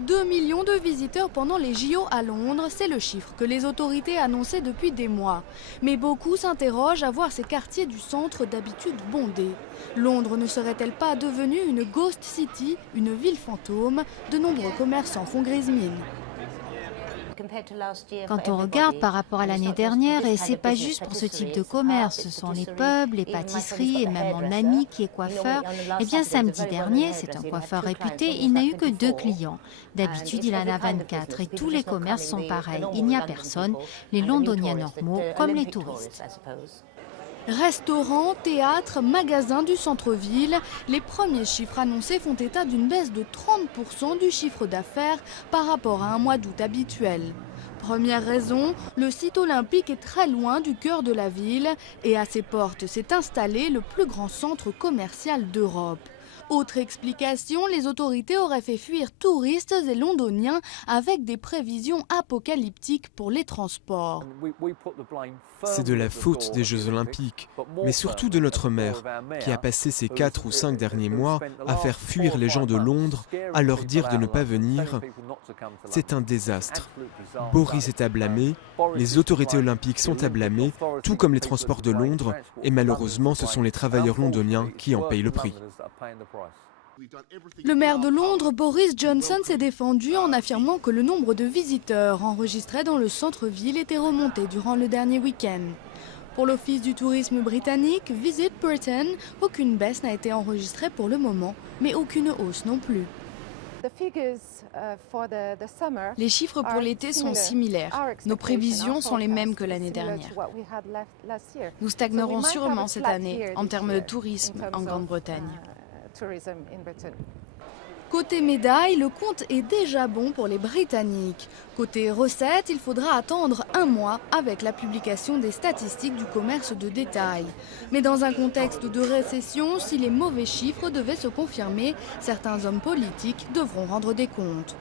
2 millions de visiteurs pendant les JO à Londres, c'est le chiffre que les autorités annonçaient depuis des mois. Mais beaucoup s'interrogent à voir ces quartiers du centre d'habitude bondés. Londres ne serait-elle pas devenue une ghost city, une ville fantôme? De nombreux commerçants font grise mine. Quand on regarde par rapport à l'année dernière, et c'est pas juste pour ce type de commerce, ce sont les pubs, les pâtisseries et même mon ami qui est coiffeur. Eh bien samedi dernier, c'est un coiffeur réputé, il n'a eu que 2 clients. D'habitude, il en a 24 et tous les commerces sont pareils. Il n'y a personne, les Londoniens normaux comme les touristes. Restaurants, théâtres, magasins du centre-ville, les premiers chiffres annoncés font état d'une baisse de 30% du chiffre d'affaires par rapport à un mois d'août habituel. Première raison, le site olympique est très loin du cœur de la ville et à ses portes s'est installé le plus grand centre commercial d'Europe. Autre explication, les autorités auraient fait fuir touristes et londoniens avec des prévisions apocalyptiques pour les transports. C'est de la faute des Jeux Olympiques, mais surtout de notre maire, qui a passé ces 4 ou 5 derniers mois à faire fuir les gens de Londres, à leur dire de ne pas venir. C'est un désastre. Boris est à blâmer, les autorités olympiques sont à blâmer, tout comme les transports de Londres, et malheureusement ce sont les travailleurs londoniens qui en payent le prix. Le maire de Londres, Boris Johnson, s'est défendu en affirmant que le nombre de visiteurs enregistrés dans le centre-ville était remonté durant le dernier week-end. Pour l'Office du tourisme britannique, Visit Britain, aucune baisse n'a été enregistrée pour le moment, mais aucune hausse non plus. Les chiffres pour l'été sont similaires. Nos prévisions sont les mêmes que l'année dernière. Nous stagnerons sûrement cette année en termes de tourisme en Grande-Bretagne. Côté médaille, le compte est déjà bon pour les Britanniques. Côté recettes, il faudra attendre un mois avec la publication des statistiques du commerce de détail. Mais dans un contexte de récession, si les mauvais chiffres devaient se confirmer, certains hommes politiques devront rendre des comptes.